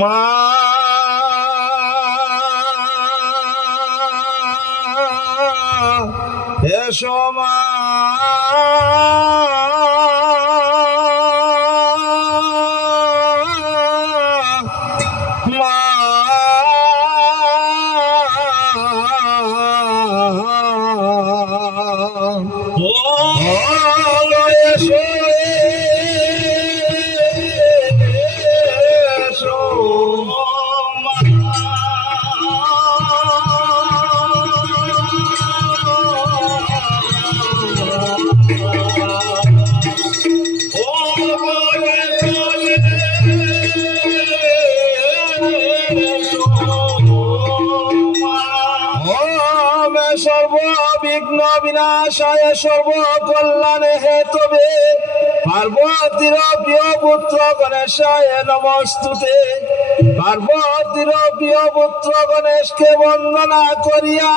মা এসো মা মা ও এসো সর্ববিঘ্ন বিনাশায় সর্বকল্যাণে হেতবে পার্বতীর প্রিয় পুত্র গণেশায় নমস্তুতে। পার্বতীর প্রিয় পুত্র গণেশকে বন্দনা করিয়া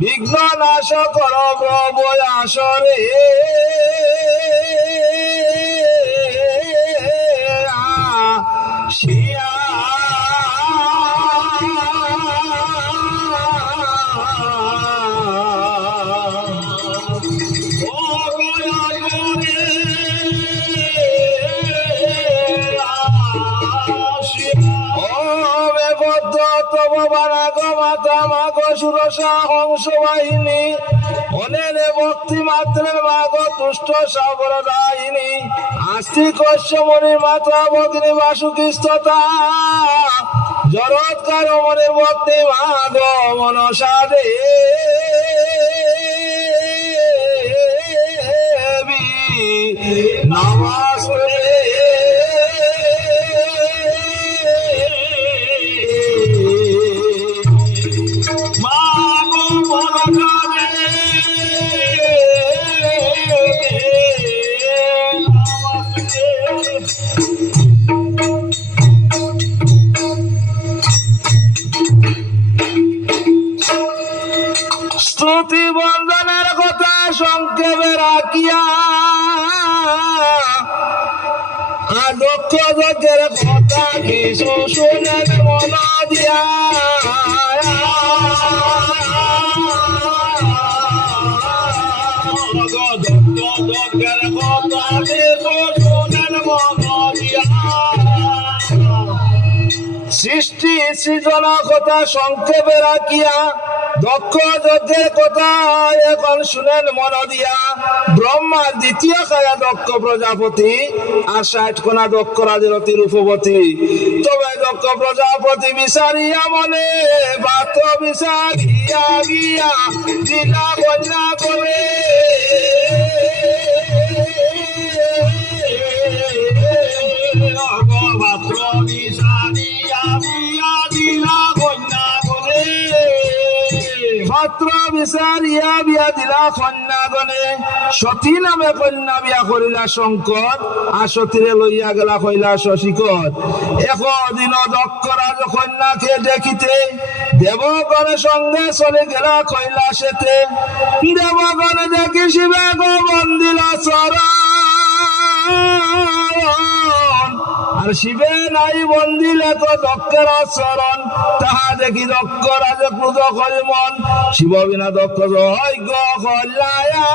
বিঘ্ন নাশ কর প্রভু আসরে। হংস বাহিনী অনেনে ভক্তি মাত্রের মাগ তুষ্ট সাগর দায়িনী আস্তি কশ্যমণি মাতা ভগিনী বাসুকিস্ততা জরৎকার মনে ভক্তি মাগ মনসাদে নমস্তে। স্তুতি বন্দনের কথা সংক্ষেপে রাখিয়া দক্ষ যজ্ঞের কথা কিছু শুনেন মন দিয়া। যজ্ঞের কথা কিছু শুনেন মন দিয়া। সৃষ্টি সৃজন কথা সংক্ষেপে রাখিয়া দক্ষ যজ্ঞের কথা এখন শুনেন মন দিয়া। ব্রহ্মার দ্বিতীয় খায়া দক্ষ প্রজাপতি আর 60 কোনা দক্ষ রাজের অতি রূপবতী। তবে দক্ষ প্রজাপতি বিচারিয়া মনে বাত বিচারিয়া গিয়া দিলা কন্যা করে পাত্র বিচারিয়া গিয়া দিলা কন্যা করে। পাত্র বিচারিয়া বিয়া দিলা কন্যা গণে সতী নামে কন্যা বিয়া করিলা শঙ্কর আর সতীরে লইয়া গেলা কইলা শশীকর। একদিন দক্ষরাজ কন্যাকে দেখিতে দেবগণের সঙ্গে চলে গেলা কইলা সেতে। দেবগণে দেখি শিবে গো বন্দিলা চরণ আর শিবে নাই বন্দিলে তো দক্ষের চরণ। তাহা দেখি দক্ষ রাজে ক্রুধ করি মন শিব বিনা দক্ষ যজ্ঞ কল্যায়া।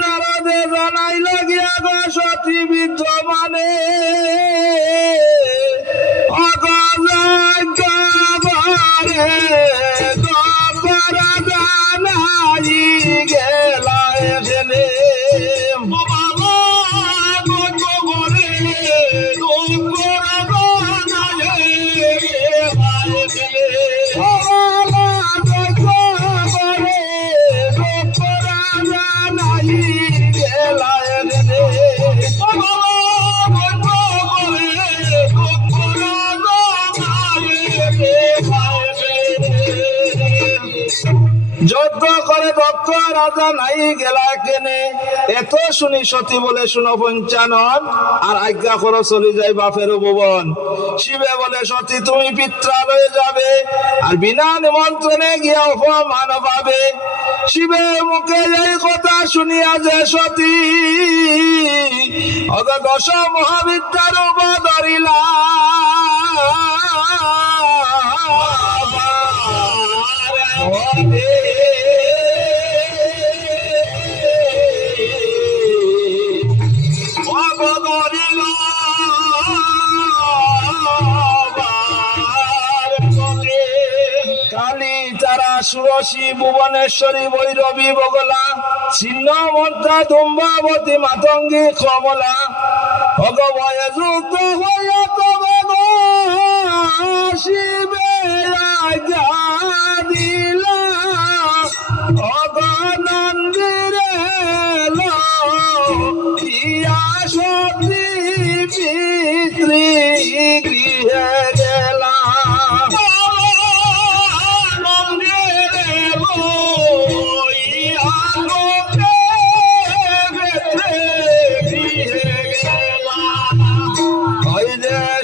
নারদে জানাই লাগিয়া গো সতী বিদ্যমানে অগযজ্ঞ দরা জানাই গেলা এখানে যজ্ঞ করে দক্ষ রাজা নাই গেলা কেনে এত শুনি সতী বলে শুনো পঞ্চানন আর আজ্ঞা করো চলে যাই বাপের ভুবন। শিবে বলে সতী তুমি পিত্রালয়ে যাবে আর বিনা নিমন্ত্রণে গিয়া অপমান পাবে। শিবের মুখে এই কথা শুনিয়া যে সতী অত দশ মহাবিদ্যার ধরিলা কালী তারা সুরসী ভুবনেশ্বরী ভৈরবী বগলা ছিন্ন মন্ত্রা ধুম্বাবতী মাতঙ্গী কমলা ভগবয়ে যুক্ত হইয়া তবে শিবে আজ্ঞা দিলা অগনন্দিরে ইয়া সতী পিতৃ গৃহে গেলা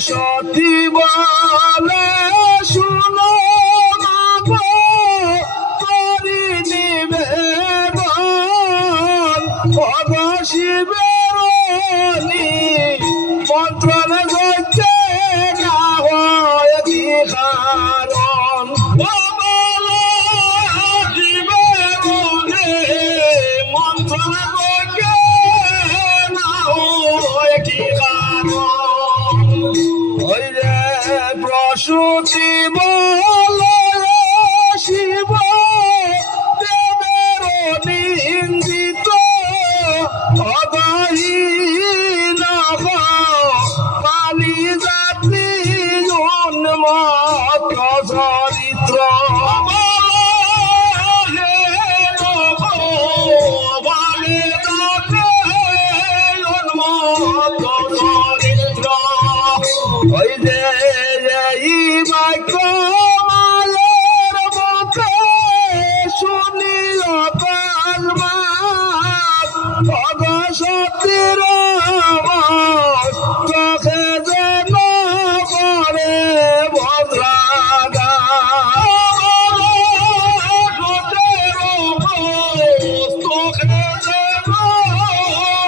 সতী বলে শুনো করি নিবেদন ভগ শিবের মন্ত্রণ করছে না হয় কি কারণ শিবের মন্ত্রণ করছে না হয় কি কারণ ওই রে প্রসূতি বলে শিব দেবের নিন্দিত অগহীন কালী জাতি উন্মত্ত চরিত্র ওই যে এই বাক্য মায়ের মুখে শুনি অকাল ভগ সতীর চোখে যেন পড়ে ভদ্রাগা চোখে যেন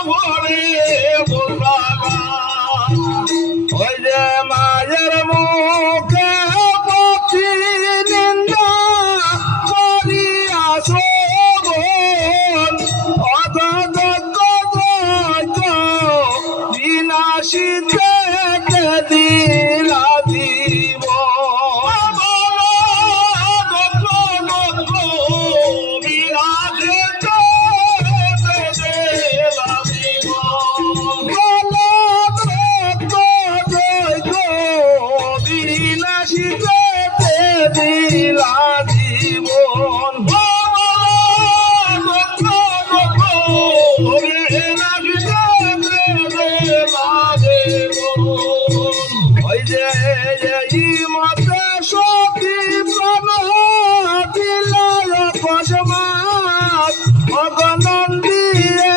পড়ে ভদ্রাগা ওই যে মায়ের মুখে পতি নিন্দা করিয়া শোভন অত বিনাশিতে দিলা দিব দিলা জীবন ওই যে এই মতে সতী প্রাণ দিলা অকস্মাৎ অগনন্দিয়ে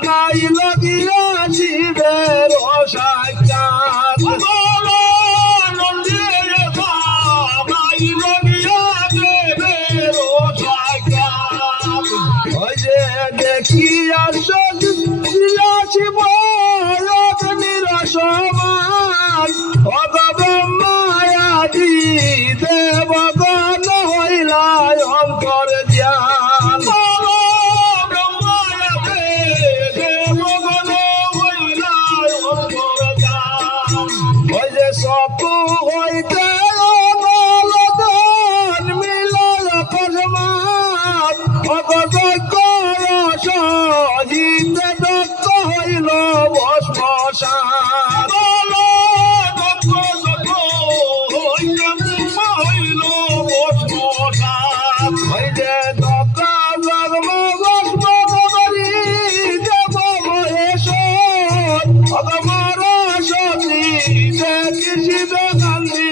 নাই লগিয়া শিবের সাক্ষাৎ ওই যে দেখিয়া শিব নিরসমান ভগ ব্রহ্মায়াদি দেবগণ হইলা অন্তর জ্ঞান ওই যে সতু হইতে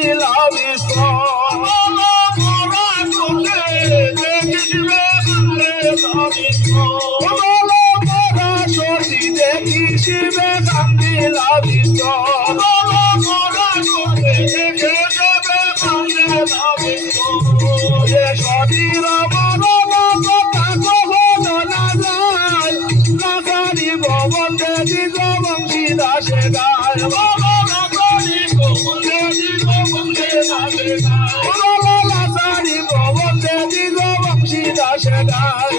কান্দিলা বিস্ত সতী দেখি শিবে কান্দিলা বিস্ত সতীর মরণ কথা কহনা যায় লাগারি ভবন দেবী বংশী দাসে গায় লাগারি ভবন দেবী বংশী দাসে গায়